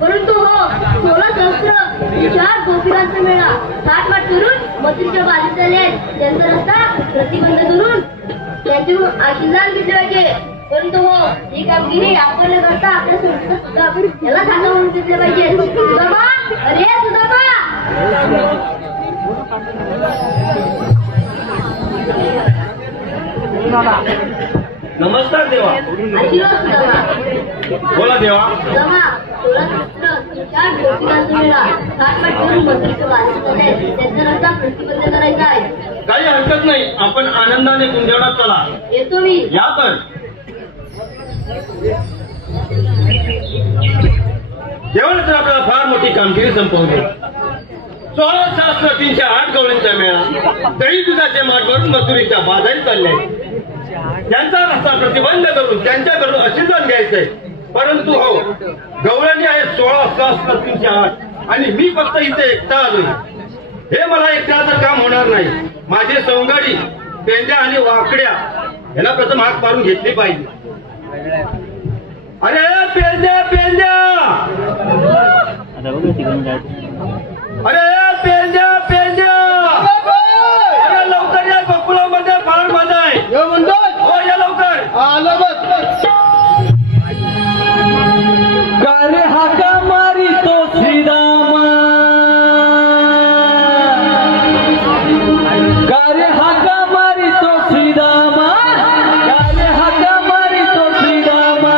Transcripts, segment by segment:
परंतु हो 16 सहस्र 4 गोपीकांचा मेळा 60 वाट करून मथुरेच्या प्रतिबंधीच्या बाधित झाले त्यांचा रस्ता प्रतिबंध करून त्यांचे आशीर्वाद घेतले पाहिजे. परंतु हो, ही कामगिरी आपण न करता आपल्या संस्कृत याला सांभाळून घेतले पाहिजे. सुदामा, अरे सुदामा, नमस्कार देवा. आशीर्वाद सुदामा. बोला देवा. सुदामा, 16 ज्योतिराजुला 7 पटकरून मंत्रीचं बाधित झाले त्यांचा रस्ता प्रतिबंध करायचा आहे. काही हरकत नाही, आपण आनंदाने कुंदेवाडात चला. येतो मी. या तर देवाने तर आपल्याला फार मोठी कामगिरी संपवली. 16,308 गवळींचा मेळा दही दुधाचे माठ भरून मथुरीच्या बाजारी चालले. त्यांचा रस्ता प्रतिबंध करून त्यांच्याकडून आशीर्वाद घ्यायचंय. परंतु हो, गवळणी आहे 16,308 आणि मी फक्त इथे एकटा आलोय. हे मला एकट्याचं काम होणार नाही. माझे सवंगाडी पेंड्या आणि वाकड्या यांना प्रथम हात मारून घेतली पाहिजे. अरे पेंड्या पेंड्या, अरे पेंड्या पेंड्या, अरे लवकर या, गोकुळामध्ये फार मजा आहे. हो या लवकर. आलं बस. गारे हाका मारी तो श्रीरामा, गारे हाका मारी तो श्रीरामा, गारे हाका मारी तो श्रीरामा.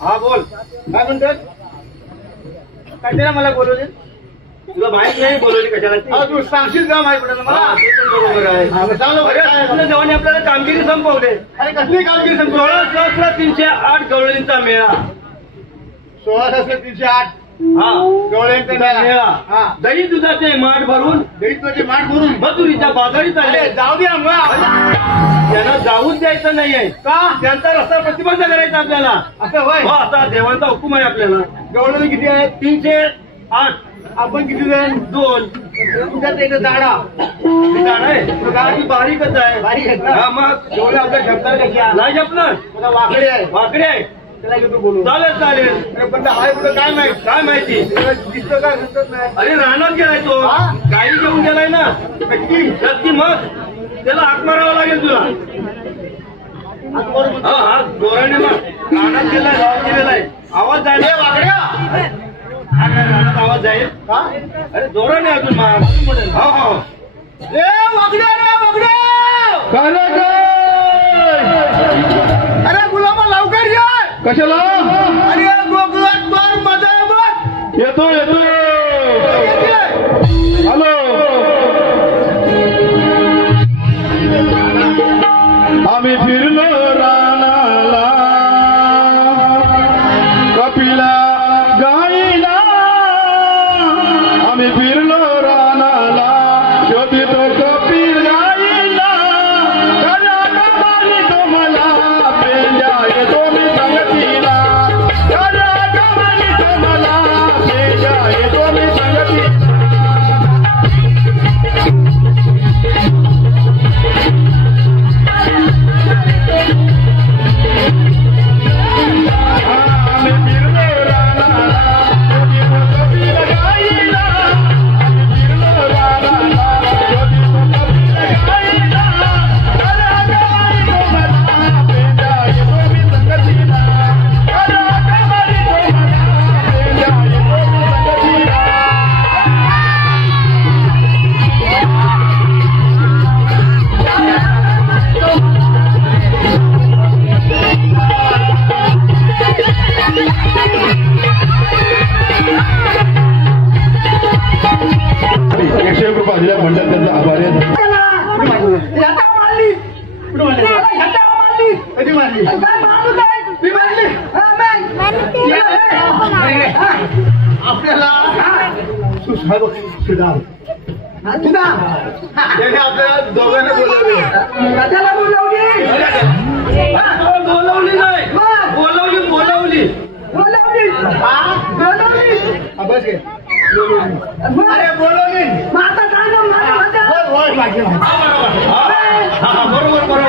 हा बोल. काय म्हणतात? कशाला मला बोलवले? तुला माहित नाही बोलवली कशाला? तू सांगशील का माहिती पडेल मला? ते पण बरोबर आहे. आपल्या जवानी आपल्याला कामगिरी संपवले. अरे कसली कामगिरी संपली? 16,308 गवळींचा मेळा. 16,308 हा गवळ्यांचा मेळा. मेळा. दही दुधाचे माठ भरून दही तुझे माठ भरून मथुरीच्या बाजारी चालले. अरे जाऊ द्या मग. त्यांना जाऊच द्यायचं नाहीये. का? त्यांचा रस्ता प्रतिबंध करायचा आपल्याला. असं होय? हो, असा देवांचा हुकूम आहे आपल्याला. गवळणी किती आहेत? 308. आपण किती जण? 2. तुमच्यात एक झाडा झाड आहे. गाडी बारीकच आहे. बारीक आहेत ना? हा मग गवळे आपल्या शब्दाला कशा? नाही जपणार. मला वाकडे आहे. वाकडे आहे. त्याला घेतो बोलू. चालेल चालेल. अरे पण हाय कुठं काय माहित? काय माहिती? दिसतं काय दिसत नाही. अरे रानात गेलाय तो. हा? गाडी घेऊन गेलाय ना. नक्की मग त्याला हाक मारावा लागेल तुला. हा हा जोराने मग रानात गेलाय, गावात गेलेला आहे. आवाज जाईल. वाकड्या हा काय रानात आवाज जाईल. का? अरे जोराने अजून मार. हो हो. ए वाकड्या रे वाकड्या. अरे गुलामा लवकर ये. कशाला? अरे गोकुळात फार मजा आहे बघ. येतो येतो. हॅलो. आम्ही फिरलो रानाला, कपिला गाईला. आम्ही फिरलो रानाला, शोधित कपिल गाईला. पाणी तो मला पेंड्या येतो मी संगतीला. पाणी तो मला पेंड्या येतो मी संगतीला. अक्षय कृपा दिल्याबद्दल त्यांचा आभारी आहे. कधी मारली? आपल्याला त्याने आपल्याला दोघांना बोलवले. बोलावली नाही, बोलावली बोलावली अरे बोलवली बरोबर बरोबर.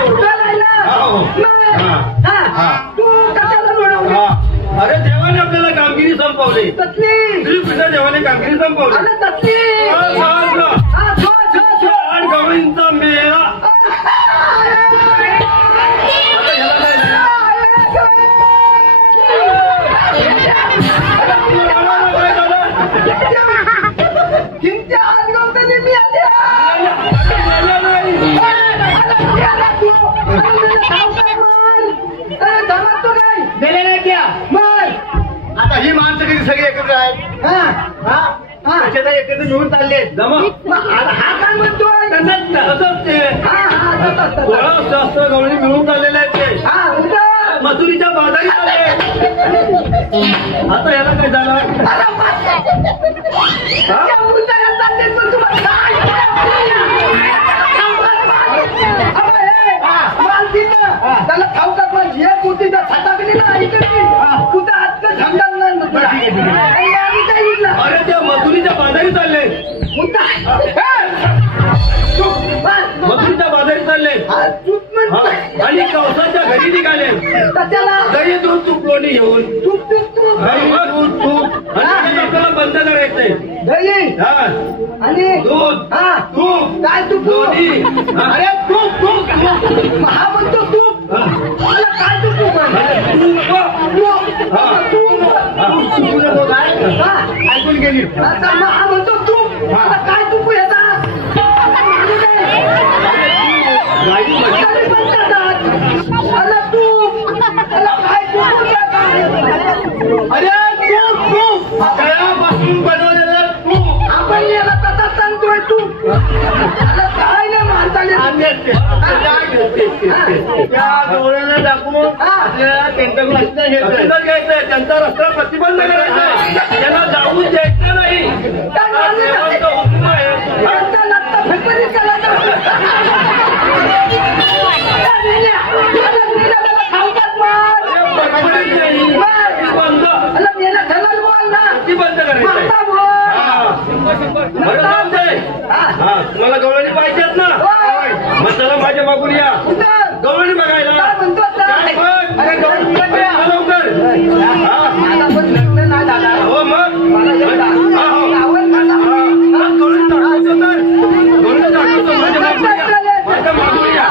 अरे देवाने आपल्याला कामगिरी संपवली. श्रीकृष्ण देवाने कामगिरी संपवली. गवळींचा मेळा आता ही माणसं किती सगळी एकत्र आहेत. एकत्र मिळून चालले. हा काय म्हणतोय तसंच ते शास्त्र गवळी मिळून चाललेले आहेत ते मथुरीच्या बाजारी चालले. आता याला काय झालं. त्याला खाऊकात माझी एक होती तर छटा बी नाही कुठं आजचं झंडा नाही. अरे त्या मथुरीच्या बाजारी चालले. मथुरीच्या बाजारी चालले आणि कवसाच्या घरी निघाले. दही दूध तूप लोणी घेऊन दूध तूप आणि आपल्याला बंद करायचंय. दही आणि दूध तूप काय तूप लोणी. अरे तूप तूप हा म्हणतो तूप. मला काय तूप ऐकून गेली. हा म्हणतो तूप. मला काय तूप येतात. अरे तूप तूप तळ्यापासून बनवलेलं तूप. आपण याला कसा सांगतोय तूप. काय नाही मानता त्या डोळ्याला दाखवून आपल्याला त्यांच्या प्रतिबंध घ्यायचंय. त्यांचा रस्ता प्रतिबंध करायचा. त्यांना जाऊ द्यायचं नाही. हुकूम आहे. प्रतिबंध करायचंय. तुम्हाला गवळणी पाहिजेत ना. मग चला माझ्या मागून या गवळणी बघायला. लवकर हो मग गवळणी दाखवतो माझ्या मागून या.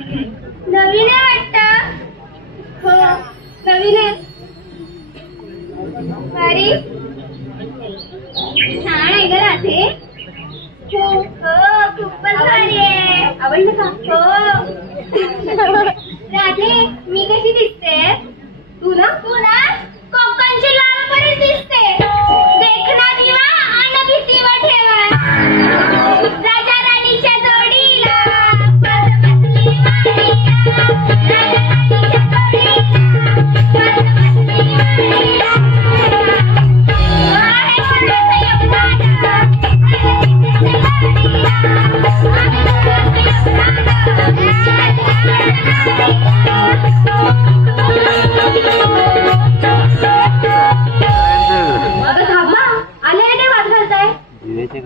नवीन आहे वाटतं. हो नवीन आहे. अरे छान आहे ग राधे. हो हो खूपच भारी आहे. आवडलं का? हो. राधे मी कशी दिसते? तू ना कोकणची लाल परी दिसते. देखना दिवा आणि भीतीवर ठेवा. राजा राणीच्या जोडीला बसली मारिया. राजा राणीच्या जोडीला बसली मारिया. आहे फुलाचं यमुनानं,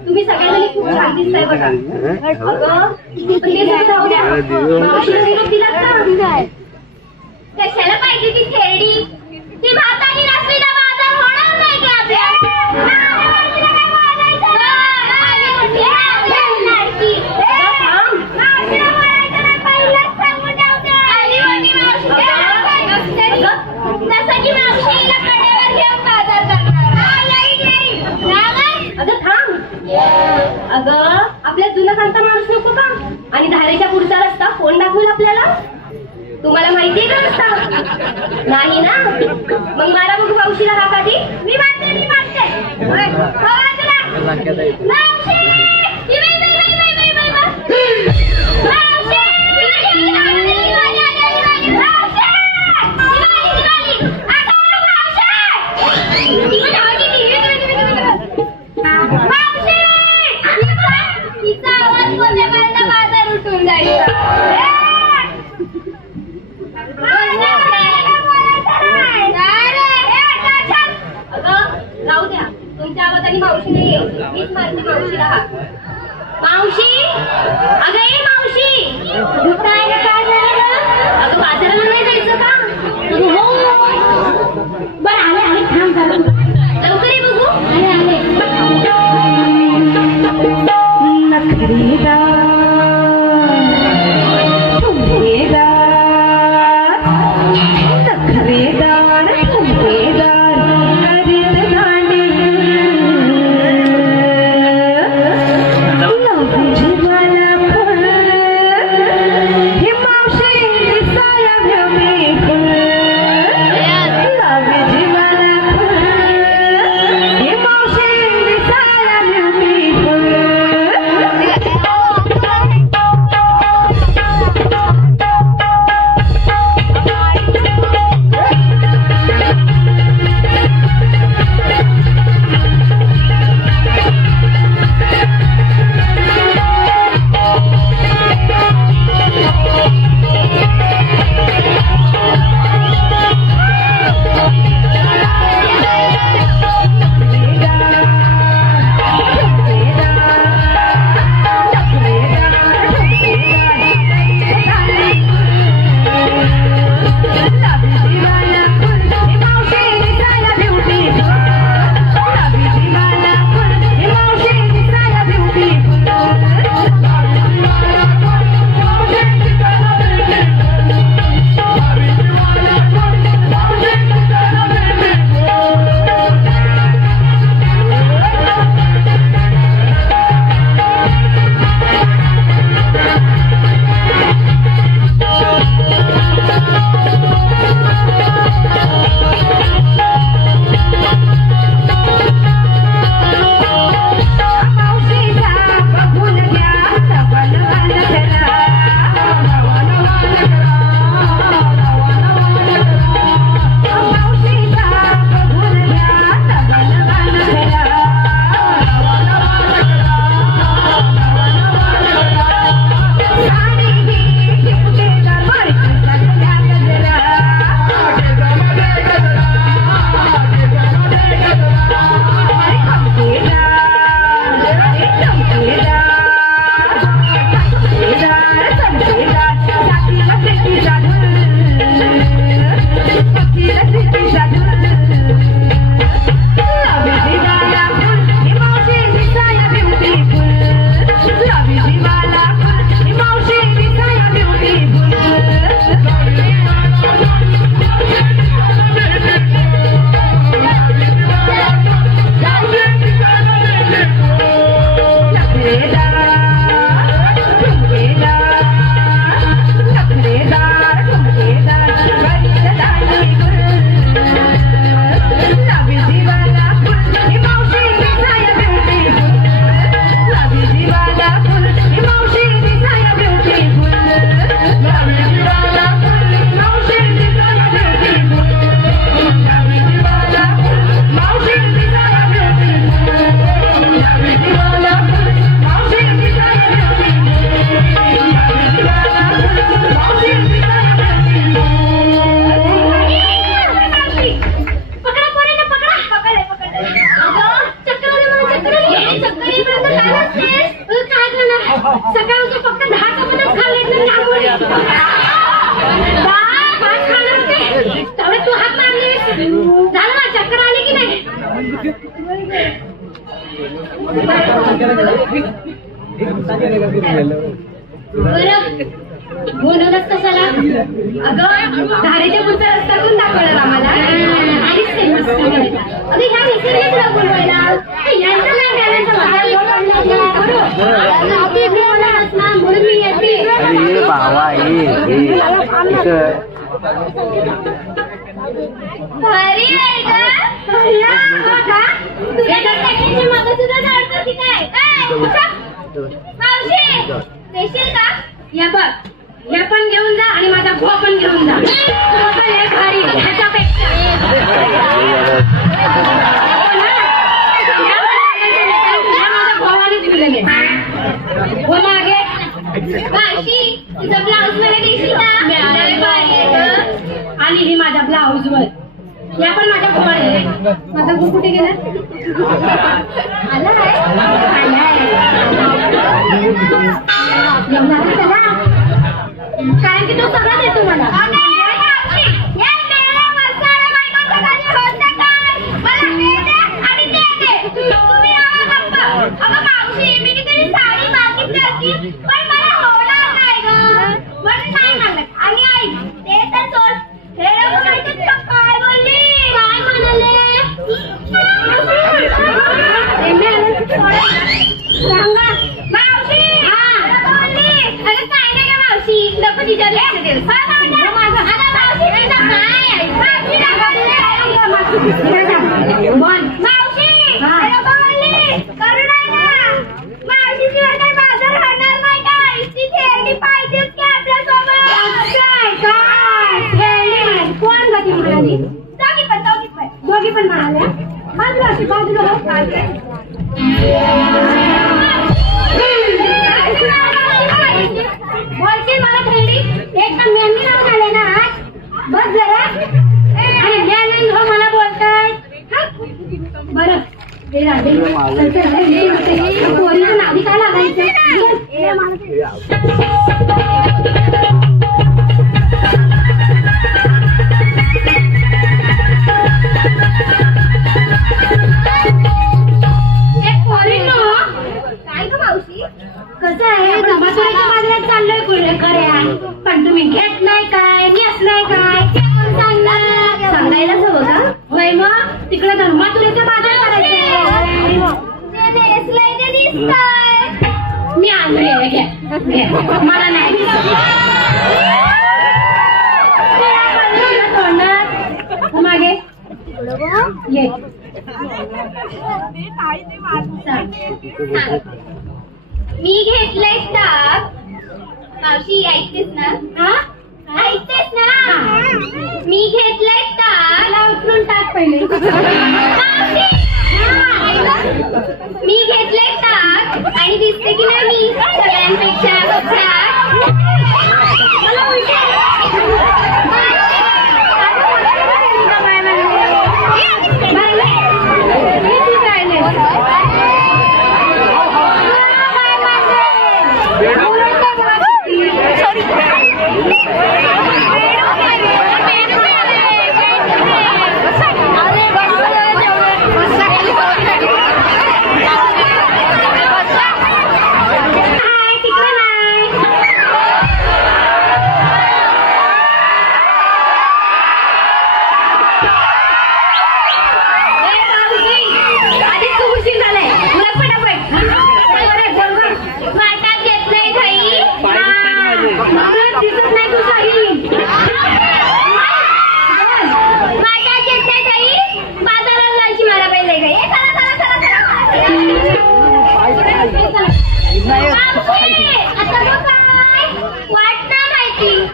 तुम्ही सगळ्यांनी खूप छान दिसताय बघा. कशाला पाहिजे ती थेरडी? ती भातानी नसलेला बाजार होणार नाही का आपल्या? जसं की मावशीला कडेवर घेऊन बाजार करणार. अगं थांब. अगं आपल्या जुना सांगता माणूस नको का? आणि धारेच्या पुढचा रस्ता कोण दाखवला आपल्याला? तुम्हाला माहितीये का रस्ता? नाही ना? मग मला बघू मावशीला हा कधी. मी मानते. तिचा आवाज कोणत्या मला बाजार उठून जायचा. राहू द्या तुमच्या आवाजाने मावशी नाही यायची. मीच मारते मावशीला हाक. मावशी अगं ये मावशी. काय अगं बाजाराला नाही जायचं का? बरं आले थांब झालं लवकर ये बघू. आले नखरीदार बोलवलंच कशाला? अगं धारेच्या पुढचा रस्ता कोण दाखवला आम्हाला? आणि अगं ह्या विसरले तुला बोलवायला. यांचं नाही गाण्याचं म्हणून मी येते. भारी आहे का? तुझ्या मागं सुद्धा झाडतं की काय? मावशी देशील का? या बघ, हे पण घेऊन जा आणि माझा भो पण घेऊन जा. भारी ह्याच्यापेक्षा माझ्या भावाने दिलेले. हो मागे मावशी तुझा ब्लाऊज मला देशील का? आणि ही माझ्या ब्लाऊज वर या पण माझ्या भावाने. माझा भो कुठे गेला? आलाय कारण की तो सगळा देतो मला. दोघी पण म्हणाल्या बाजूला बोलतील मला थंडी एकदम मेहंदी लावून आले ना बस जरा. आणि मेहंदी मला बोलताय बरं पोरीला नादी काय लागायचं? कसं आहे जमातोऱ्याच्या बाजूला चाललोय खऱ्या पण तुम्ही घेत नाही काय नेस नाही काय सांगायलाच हवं का? होय मग तिकडे धर्मातुऱ्याच्या बाजूला करायचं. मी आणले मला नाही मागे ये मी घेतलंय ताक. मावशी ऐकतेस ना? ऐकतेस ना? मी घेतलंय ताक. मला उचलून टाक पहिले. मी घेतलंय ताक आणि दिसते की नाही मी सगळ्यांपेक्षा मला उलट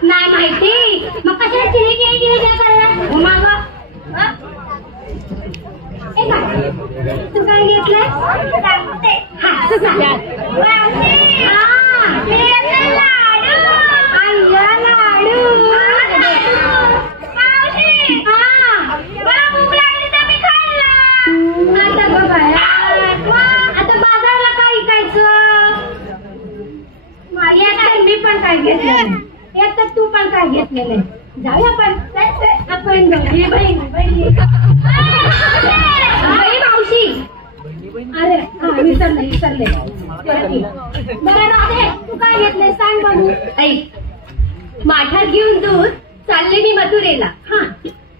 नाही माहिती मग कशाला तू काय घेतलं? आता बाजारला काय विकायचं? मी पण काय घेतलं एक तू पण काय घेतलेलं. जाऊया आपण मावशी अरे विसरले बरं राधे, तू काय घेतलंय सांग बघू. ऐक, माठात घेऊन दूध चालले मी मथुरेला. हा,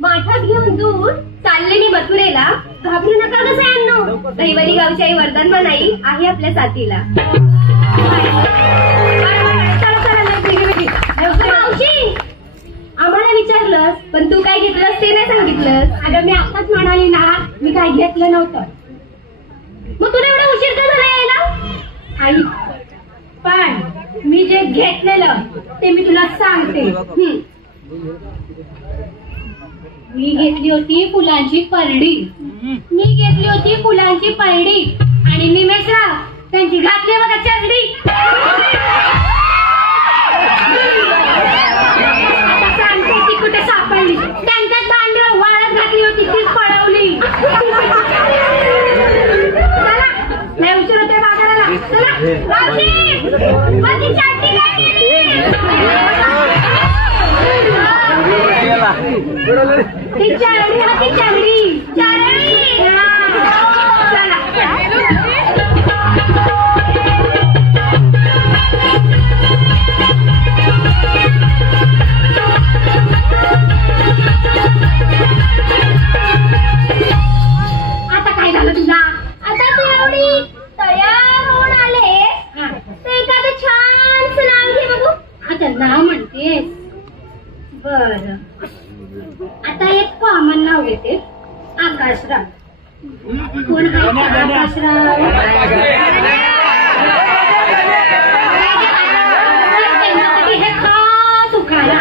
माठात घेऊन दूध चालले मी मथुरेला. घाबरू नका ग सयांनो, रविवारी गावची आई वरदान बनाई आहे आपल्या साथीला. मावशी, आम्हाला विचारलंस पण तू काय घेतलंस ते नाही सांगितलंस. अगं मी आताच म्हणाली ना, मी काय घेतलं नव्हतं. मग तुला एवढा उशीर का झाला यायला? आई, पण मी जे घेतलेलं ते मी तुला सांगते. मी घेतली होती फुलांची परडी. आणि निमेशराव त्यांची घातली बघा चरडी. आता सांगते ती कुठे सापडली. त्यांच्यात भांडवल वाळत घातली होती, तीच पळवली. चला, नाही उशीर होते बाजाराला. चला मावशी, माझी चाटी काय ती चारडी. आता काय झालं तुला? आता तू एवढी तयार होऊन आले तर एखादं छान नाव घे बघू. आता नाव म्हणतेस? बर, आता एक कॉमन नाव घेते, आकाशराव. कोण आहे आकाशराव? हे खास उखाणा.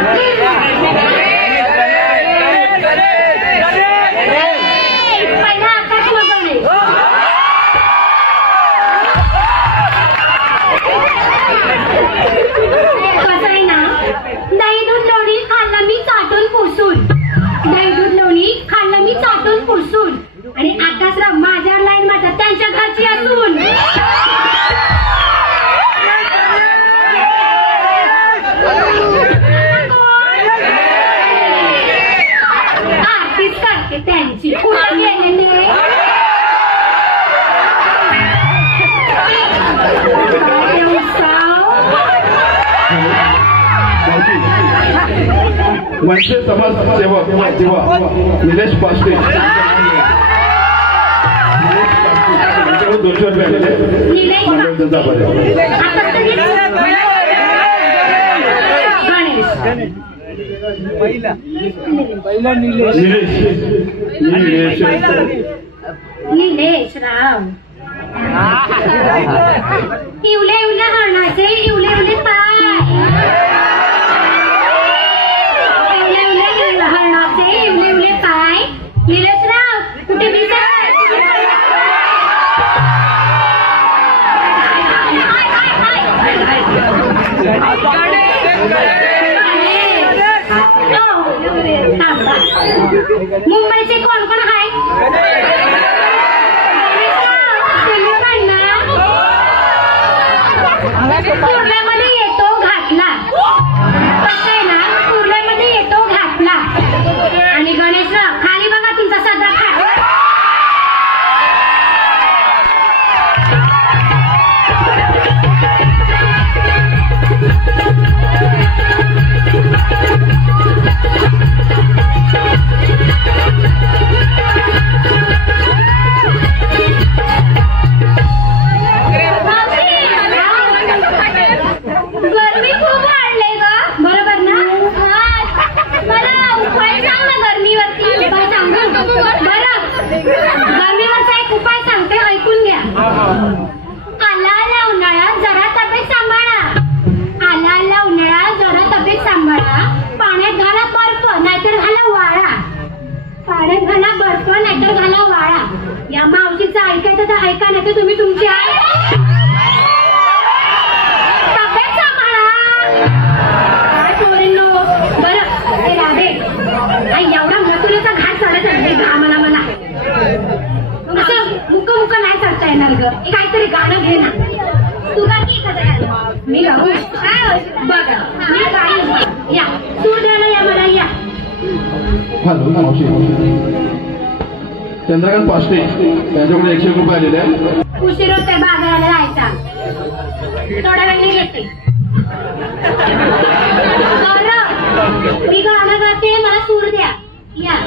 पहिला आकाश मगवणे. कसं आहे ना, दही दूध लोणी खाल्लं मी चाटून पुसून. आणि आकाशराव माझ्या लाईन माझ्या त्यांच्या घरची असून. आरतीच करते त्यांची. कुठे गेलेले? वंशे समाज सेवक निलेश पास्टे 200 रुपये निलेश राव. इवले हरणाचे इवले पाय. हरणाचे इवले पाय. निलेशराव कुठे मुंबईचे कोण कोण आहे? कुर्ल्यामध्ये येतो घातला. कसं आहे ना, कुर्ल्यामध्ये येतो घातला. आणि गणेशराव खाली बघा तुमचा सदा खाट. गरमी खूप वाढले ग, बरोबर ना? मला उपाय सांग ना गरमीवरती. उपाय सांगू बरं? गरमीवरचा एक उपाय सांगते, ऐकून घ्या. आला उन्हाळा जरा तब्येत सांभाळा. पाण्यात घाला बर्फ नाहीतर घाला वाळा. या मावशीचं ऐकायचं तर ऐका, नाही तर तुम्ही तुमची तब्येत सांभाळा. बरं ते राधे, एवढा मथुरेचा घाट चढत असते मला असं मुक नाही चढता येणार ग. काहीतरी गाणं घे ना. तू गाणी मी गाऊ बघा. मी गाणी या तू द्यायला या मला या. हॅलो मावशी, चंद्रकांत पाष्टे त्यांच्याकडे 100 रुपये आलेले आहेत. उशीर होते बाजाराला जायचा. थोड्या वेळाने घेते. बरं, मी गाणं गाते, मला सूर द्या. या.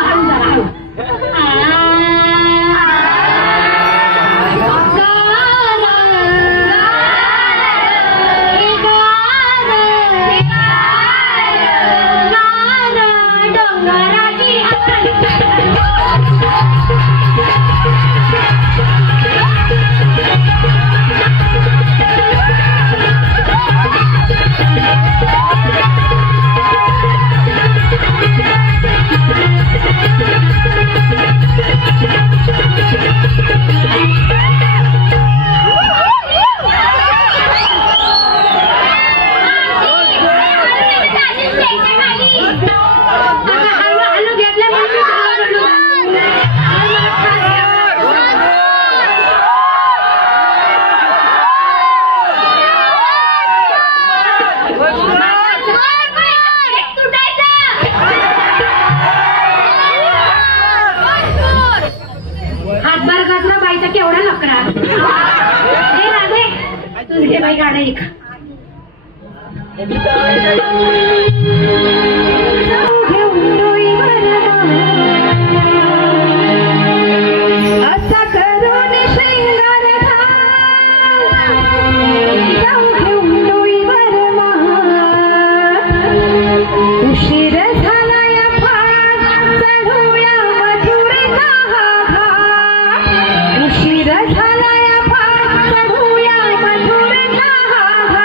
हळू जरा हळू. केवढा नकरा. हे राधे, तुझे बाई गाणं ऐक. असा करून श्रृंगार घेऊन डोईवर उशीर झाला या फार चढूया मधुरेचा हा. उशीर झाला या फार चढूया मधुरेचा हा.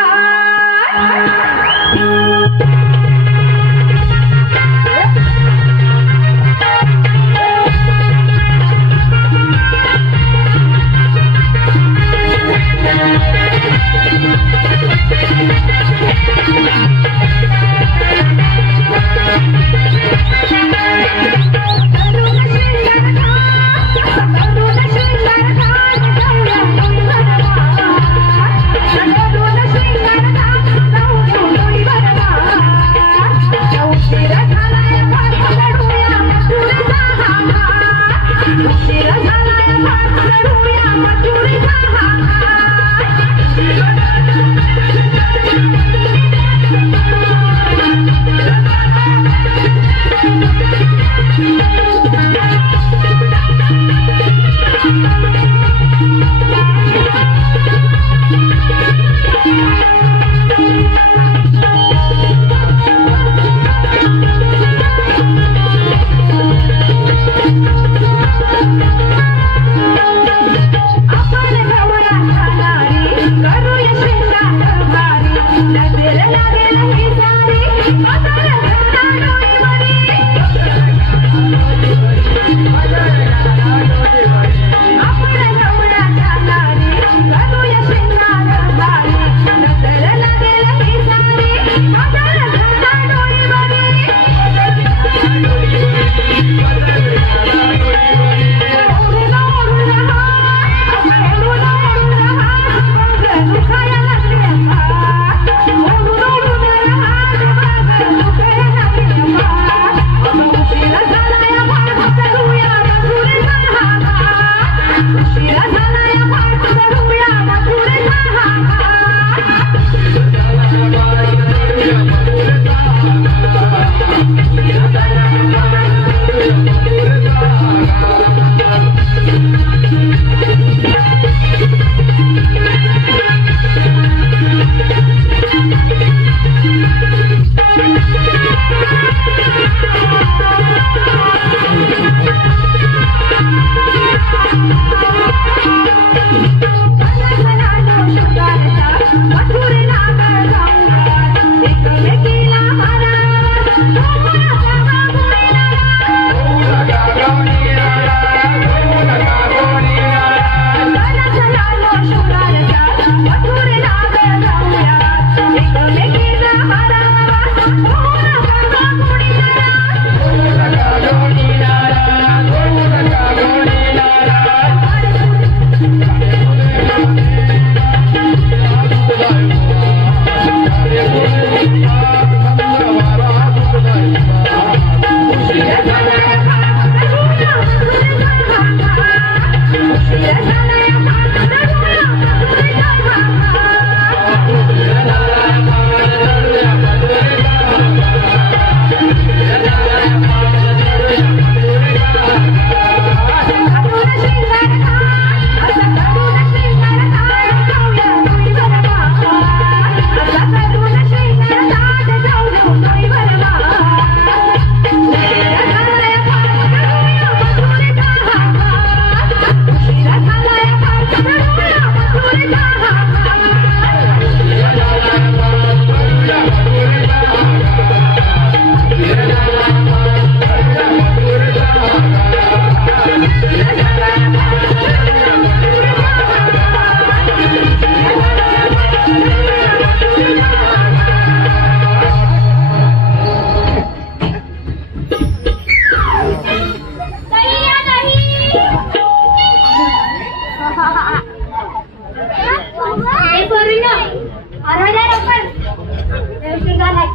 पोरींनो, आराध्या लवकर. लय उशीर झालाय.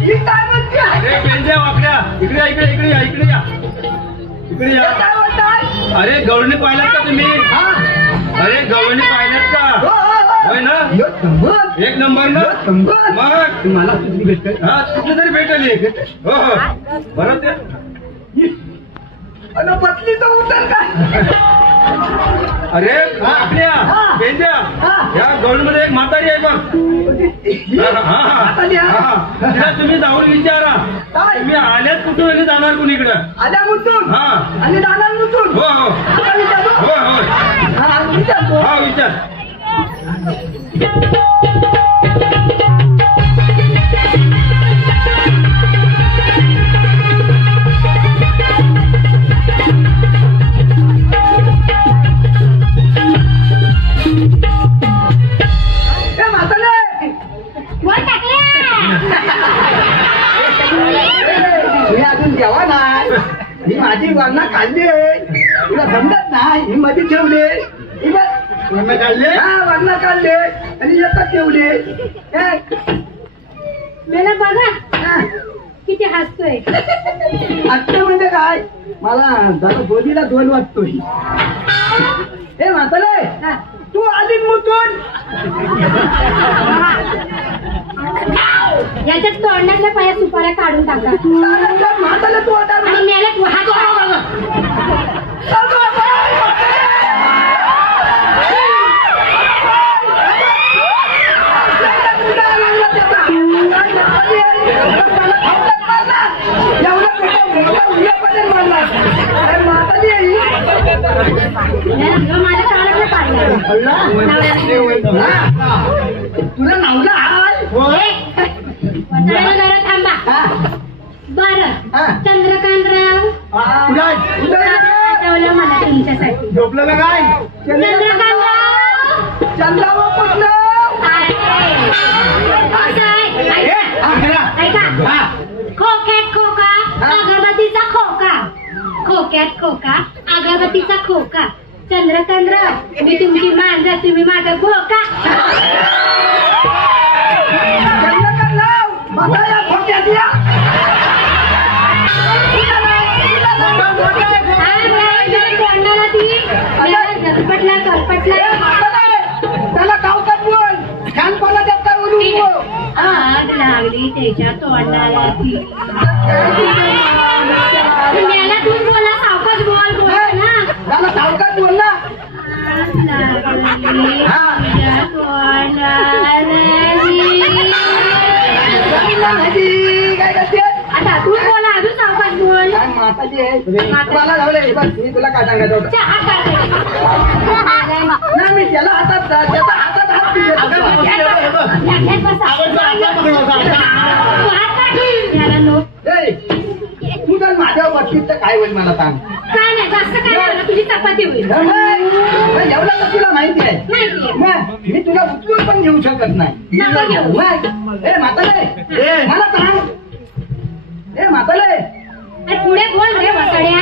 ही काय म्हणते? अरे पेंद्या वाकड्या, इकडे या, इकडे इकडे या, इकडे या, इकडे या. काय म्हणताय? अरे गवळणी पाहिल्यात का तुम्ही? अरे गवळणी पाहिल्यात का? होय ना? एक नंबर ना मग मला तुझी भेटत हा कुठली तरी भेटली. हो हो बरं ते अरे बसली तर उतर काय? अरे आपल्या पेंद्या या गवळीमध्ये एक म्हातारी आहे बघ. तिला तुम्ही जाऊन विचारा तुम्ही आल्यात कुठून आणि जाणार कुणीकडं. आल्या मुतून हा आणि दादा मुतून. हो हो आता विचारू? हो हो हा, विचारतो. हा विचार. ए म्हातारे, वर टाकल्या. मी अजून जेव्हा नाही ही माझी वर्ण काढली तुला समजत नाही. ही मध्ये ठेवले ही वर्ण काढले. हा वर्ण काढले आणि एकच ठेवले. मेला बघा हा. किती हसतोय. आत्ता म्हणजे काय मला जरा बोलीला दोन वाटतोय. हे म्हातारे हा. तू आली मुतून. याच्यात तोंडातल्या पाया सुपाऱ्या काढून टाका म्हातारे तू आता आणि मेल्यात वाहत माझ्या तोंडातलं पाडलं. तुला नावला जरा थांबा. बरं हा. चंद्रकांतराव आठवलं मला तुमच्यासाठी. झोपलं का काय? चंद्रकांतराव चंद्रावर कुठलं? ऐका खोक्यात खोका अगरबत्तीचा खोका. खोक्यात खोका अगरबत्तीचा खोका. चंद्रकांतराव मी तुमची मांजर तुम्ही माझा खोका. चंद्रकांतराव बघा या खोक्यात या. तोंडाला ती झरपटला करपटला. त्याला कावतात बोल छान कोणाच्यात काय उडू. आग लागली त्याच्या तोंडाला ती. मेला तू बोला सावकाश बोल बोल ना. त्याला सावकाश बोल ना. आग लागली तुझ्या तोंडाला. काय करते? आता तू बोला अजून सावकाश बोल. काय माताजी आहे मला लावले. बस मी तुला काय सांगायचं होतं. चहा काढ. नाही मी त्याला हातात त्याचा हातात हात तू जर माझ्या बाबतीत तर काय होईल मला सांग. काय नाही जास्त काय नाही तुझी चपाती होईल. एवढं तर तुला माहिती आहे. माहितीये. मग मी तुला उचलून पण घेऊ शकत नाही. नको घेऊ. मग ए म्हातारे मला सांग. ए म्हातारे अरे पुढे बोल रे वसड्या.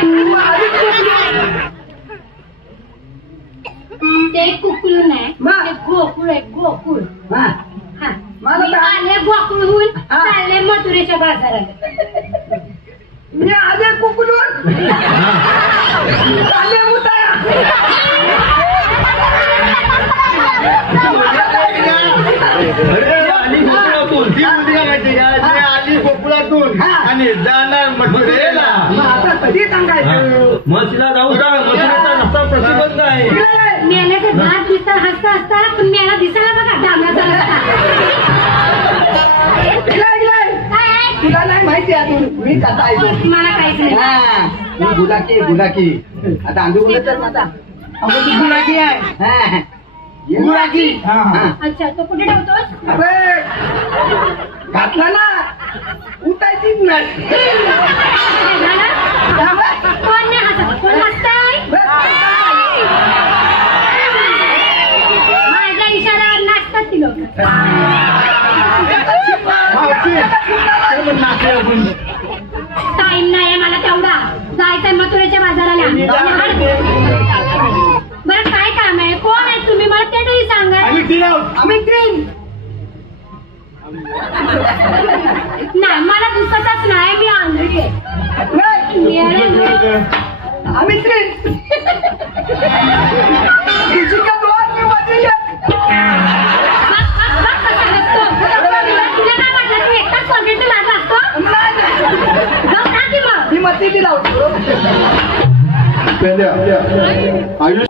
ते कुकलू नाही ते गोकुळ आहे गोकुळ. हा हा मला मी सांग. आले गोकुळहून हा. चालले मथुरेच्या बाजारात. मी आले कुकडून आले उतारा. अरे आली गोकुळातून ती मुलगी माहिती का ती आली गोकुळातून आणि जाणार मथुरेला. मग आता कधी सांगायचं? मग तिला जाऊ सांग मथुरेचा रस्ता प्रतिबंध आहे. मेल्याचे दात दिसता हसता असताना पण मेला दिसायला बघा डांबराचा रस्ता. काय आहे? तुला नाही माहिती अजून मी कसा आहे. मला काहीच नाही. हा गुलाकी गुलाकी आता आंदोलन तर माझा गुलाकी आहे. गुलाकी अच्छा तो कुठे ठेवतोस? अरे घातला ना उठायचीच नाही. कोण नाही हसत कोण हसताय? बरं काय काम आहे? कोण आहे तुम्ही? मला ते तरी सांगा. आम्ही तीन. नाही मला दिसतच नाही. मी आंधळी आहे. आम्ही तीन. तुझी का दोन मी मध्ये एक. मी मती लावतो. आयुष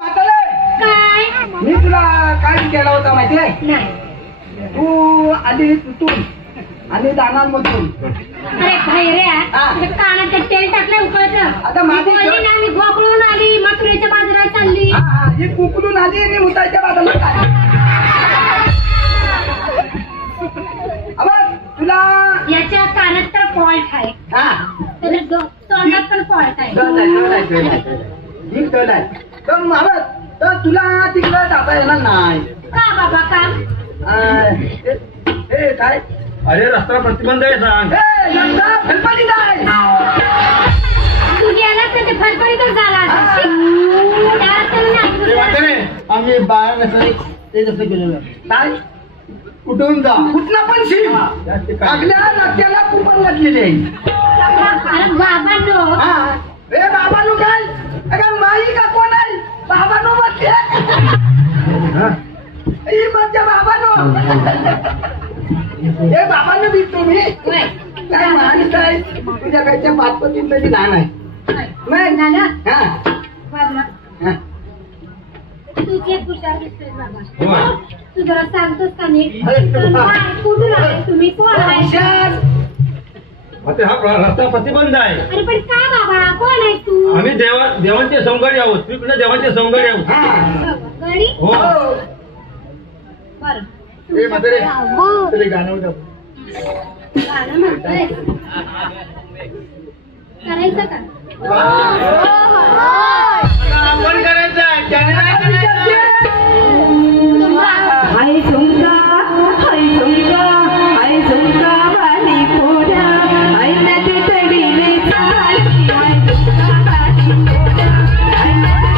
काय मी तुला काय केला होता माहितीये? नाही. तू आधी तुटून आणि दानांमधून अरे भैऱ्या, हा. तुझ्या कानात तेल टाकलं उकळतं. आता माझी बोलली ना, मी गोकुळून आली, मथुरेच्या बाजारात चालली. ही कुकलून आली आणि मुताच्या बाजूला काय तुला याच्या कानात तर फॉल्ट आहे. हा त्याला तोंडात पण फॉल्ट आहे. तर महाराज तर तुला तिकडं जाता येणार नाही. का बाबा काम? हे काय अरे रस्ता प्रतिबंध आहे सांग. गणपती जाय. तू गेलास तर ते फरफरीतच झाला असेल. त्या रस्त्याने नाही. आम्ही बाहेर ते जसं गेलेलं काय कुठून जा कुठला पण शिव आपल्या नात्याला कुपन घातलेली आहे. अरे बाबांनो, ए बाबानो काय अगं माई का कोण आहे? बाबानो म्हणते ही म्हणजे बाबानो. ए बाबानो बी तुम्ही होय. काय माणूस आहे तुझ्याकडच्या पाचपतींची लहान आहे नाही झालं? हा बाबा, हा. तूच एक हुशार दिसतोय बाबा. होय. तू जरा सांगतोस का नीट? अरे तुला- काय, कुठून आले तुम्ही? कोण आहे? हुशार. आता हा रस्ता प्रतिबंध आहे. अरे पण का बाबा? कोण आहे तू? आम्ही देवांचे संगडी आहोत. श्रीकृष्ण देवांचे संगडी आहोत. हा. गडी? हो. बरं. ए म्हातारे तुला गाणं होतं. गाणं म्हणतोय. करायचं का? आपण करायचं आहे. त्याने नाही करायचं. हाय झुमका हाय झुमका हाय झुमका वाली पोरा हाय नदी तडीले चालती हाय झुमका वाली पोरा हाय नदी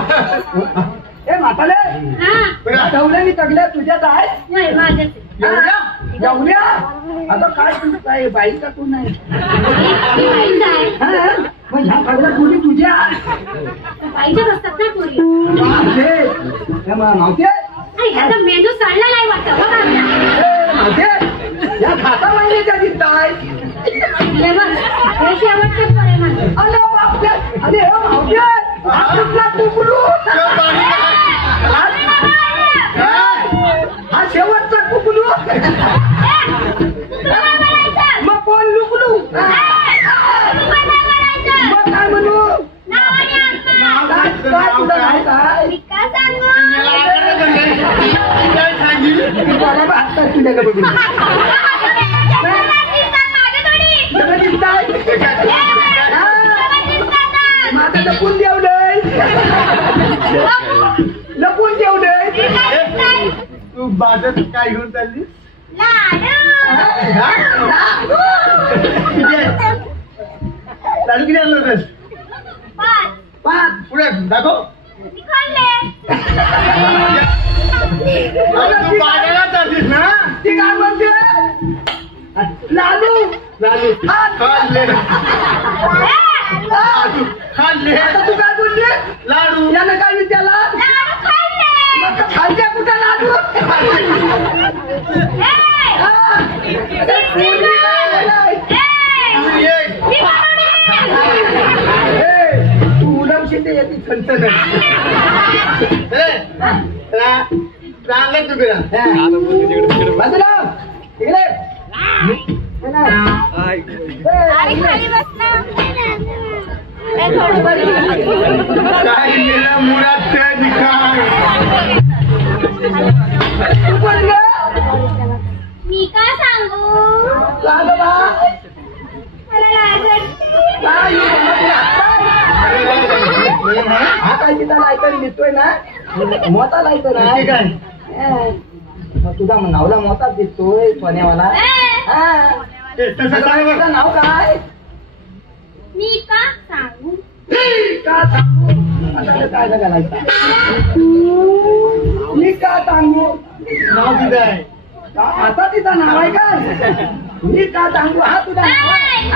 ए म्हातारे हा? ठेवले तगड्या तुझ्यात आहे होय, माझ्याच आहे. जाऊया आता काय तुझं काय बाई का तू नाही ती बाईच आहे. हा? मग ह्या सगळ्या तुझी तुझ्या बाईच्याच असतात ना पोरी. मावते अरे, ह्याचा मेंदू सडला नाही वाटतं. बघा आता. मावते या खाता महिन्याच्या दिसत आहे हे बघ, हे शेवटचंच पोर आहे माझं. अरे बापरे अरे हे मावते हा कुठला कुकलू हा शेवटचा कुकलू मग कोण लुकलू मग काय म्हणू काय तुला नाही काय तुझ्याकडे बघून माझं लपून देवलंय लपून देवलंय तू बाजारात काय घेऊन चालली लाडू किती आणलं होतस पाच पुढे दाखव तू बाजारात चाललीस ना ती काय म्हणते लालू लालू खाल्ले लाडू खाल्ले आता तू काय बोलली लाडू यानं काय विद्याला मग खाल्ल्या कुठं लाडू तू उलमशील ते येते खंत सांगत तुला बाजूला इकडे काय गेला मुळात काय दिखाय मी काय सांगू हा काय तिथं लायकर दिसतोय ना मोता लायकर आहे तुझा नावला मोताच दिसतोय सोन्यावाला तुझं नाव काय मी का सांगू का सांगू आता काय घालायचं मी का सांगू नाव तिथं आहे आता तिचा नाव आहे का मी का सांगू हा तुझा नाव आहे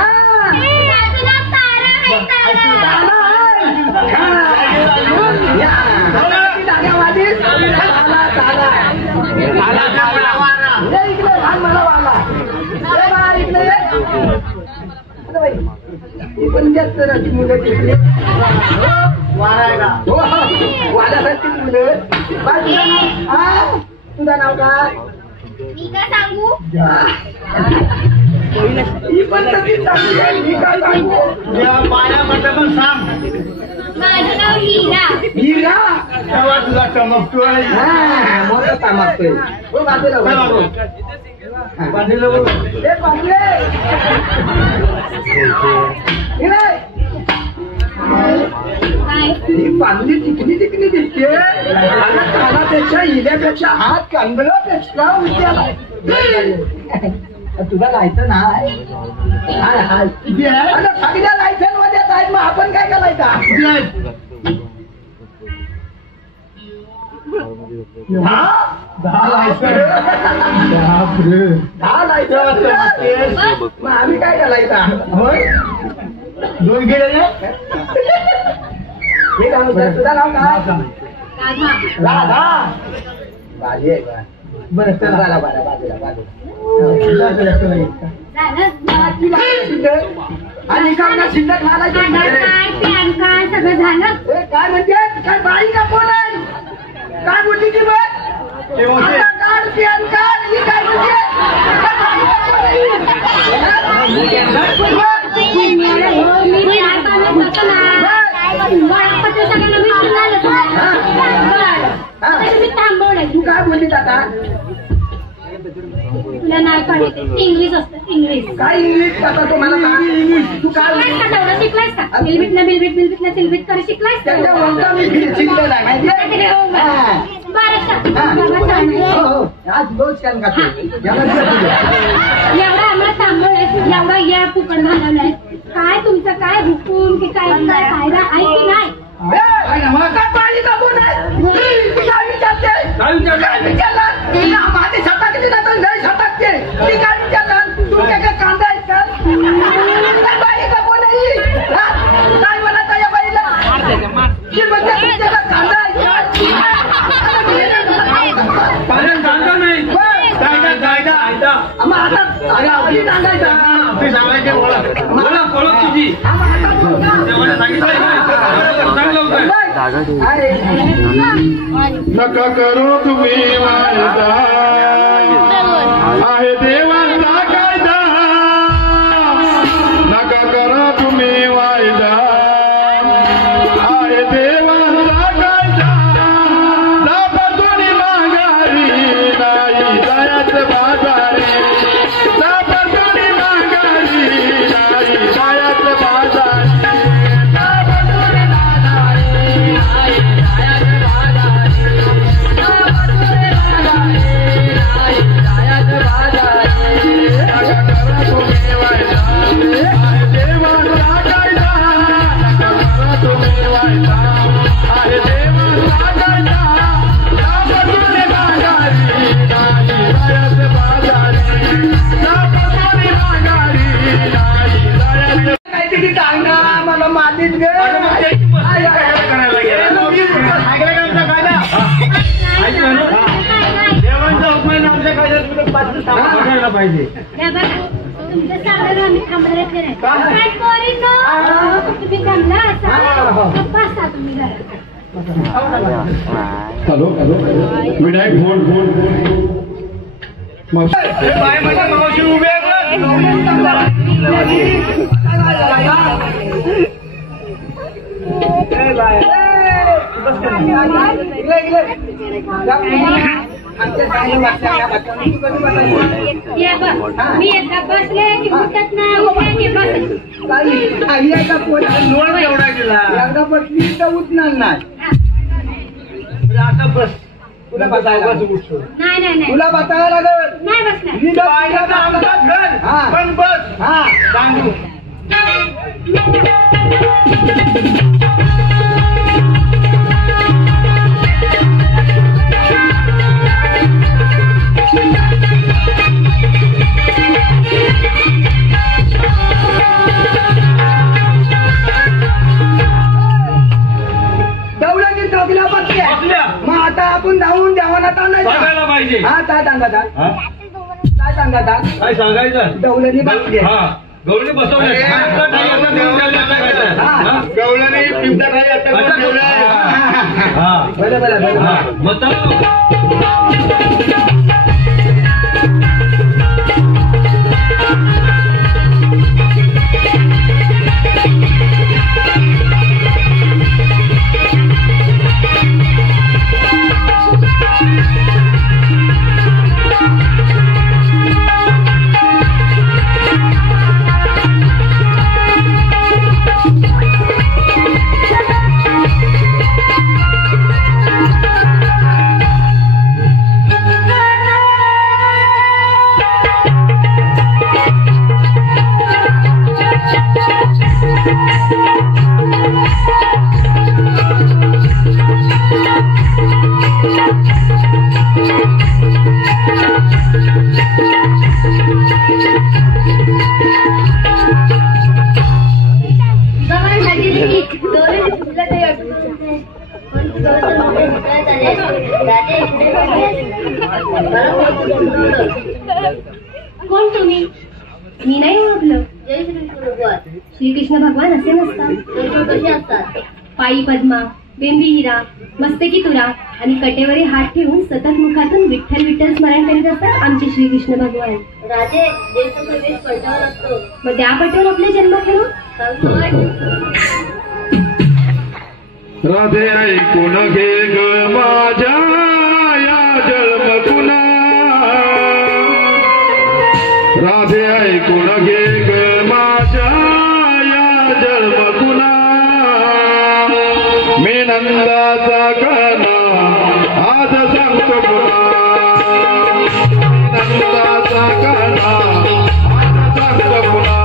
माझं नाव तारा आहे तारा तुझं नाव काय मी का सांगू ही पण तशी चांगली आहे मी काय सांगू पाण्याबद्दल पण सांग माझं नाव हिरा हिरा तेव्हा तुला चमकतोय मोठं चमकतोय हो बाजूला बाजूला बोल. हे पांढरे हिरे काय ही पांढरी चिकनी चिकनी दिसते आणि कानापेक्षा हिल्यापेक्षा हात कांगलापेक्षा उद्याला तुझा लायसन हाय हाय हाय सगळ्या लायसन मध्ये आहेत मग आपण काय करायचा दहा लायसन मग आम्ही काय करायचा दोन गेले हे काय म्हणतात तुझं नाव काय राधा राधा बाजी आहे का बरं चल बाला बाला बाजूला बाजूला आणि का ना शिल्लक घालायचं काय पॅन काय सगळं झालं काय म्हणते काय बाई का कोण आहे काय बोलली ती बघ कार्ड पॅन कार्ड ही काय मी थांबवलंय तू काय बोलली आता तुला नाही कळत इंग्लिश असतं इंग्लिश काय इंग्लिश आता तो मला सांग तू काय शिकलायस का तेवढं शिकलायस का बिलबिटला बिलबिट बिलबिटला सिलबिट कर शिकलायस का त्यांच्या बोलता मी शिकलेला आहे माहिती हो हो आज रोज छान एवढा आम्हाला थांबवलंय एवढा या फुकट घालवलाय काय तुमचं काय हुकूम की काय फायदा आहे की नाही काय पाणी दाबून काय विचारते काय विचारलं माझी छटाकली ना तर लय छटाकते ती काय विचारलं तू काय काय कांदा आहेत का बाई का कोण काय म्हणत या बाईला ती म्हणते तुमच्याला कांदा आहे कांदा नाही कायदा मग आता आपली सांगायचा ते सांगायचे ओळख तुझी नका करू तुम्ही वायदा आहे देवाचा कायदा नका करा तुम्ही वायदा आहे देवाचा कायदा दापातून माघारी नाही जायच बाजारी दापातून माघारी नाही जायच बाजारी आधीच गे अरे मग त्याची मस्ती कशाला करायला गेला? ऐकलं का आमचा कायदा ऐकलं ना? देवांचा हुकमान आमच्या कायद्यात कुठं बघायला पाहिजे. तुमचं सागर आम्ही थांबवत नाही. काय पोरींनो, तुम्ही थांबला असा बसा तुम्ही घरात. हॅलो विनायक फोन बाय माझ्या मावशी उभे आहेत ना. मी एकदा बसले की उठत नाही, उठले की बसले. लोळ केवढा गेला. एकदा बसली तर उठणार नाही. आता बस. तुला बसायला नाही नाही नाही तुला बसायला लागत नाही बसणार. मी बायकाचं आमचं घर हा. पण बस. हा सांगू. दौलाची चौकीला बसले बसल्या. मग आता आपण जाऊन जेवण आता नाही सांगायला पाहिजे. हा काय सांगता हा? काय सांगता काय सांगायचं? दौलानी बसले हा गवळणी बसवले. गवळणी पिंपळा खाली आता ठेवलाय. बरं बरं बरं मग चला. कोण तुम्ही? मी नाही ओळखलं. जय श्रीकृष्ण भगवान असे नसतात. कसे असतात? पायी पद्मा, बेंबी हिरा, मस्तकी तुरा आणि कटेवरी हात ठेवून सतत मुखातून विठ्ठल विठ्ठल स्मरण करीत असतात आमचे श्रीकृष्ण भगवान. राजे देश पटावर असतो. मग त्या पटावर आपले जन्म ठेवू. राधे ऐकून घे ग माझ्या या जन्मकुना. राधे ऐकून घे ग माझ्या या जन्मकुना. मी नंदाचा कणा आज सांगतो पुन्हा. नंदाचा कणा आज सांगतो पुन्हा.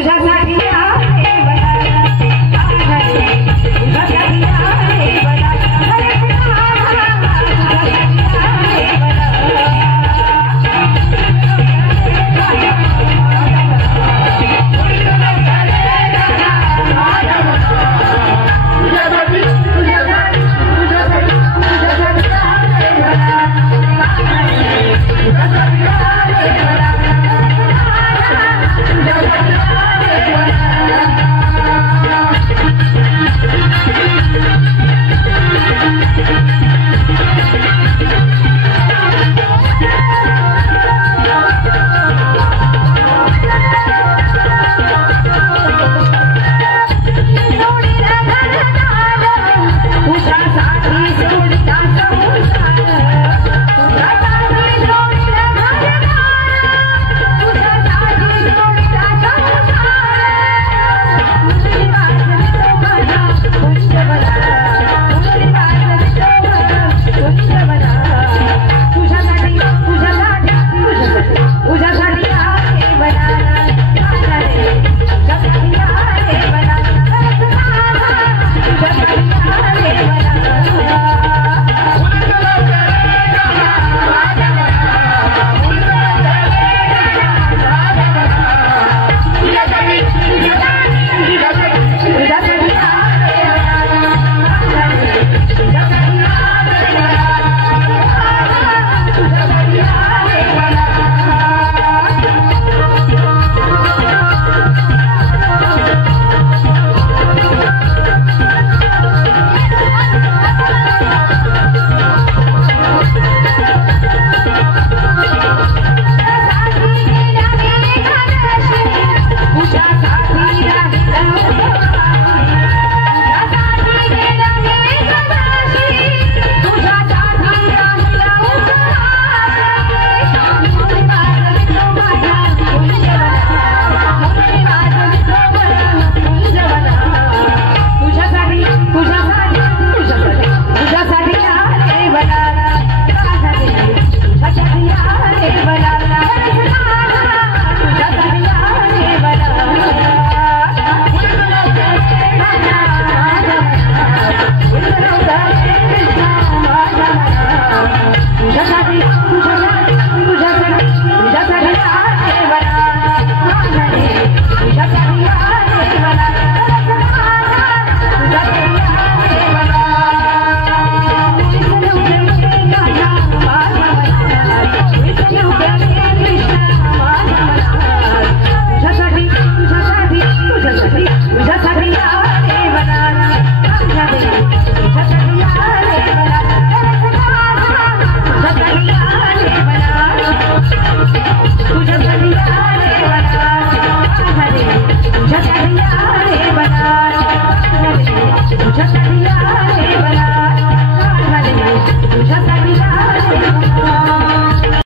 पाऊस असा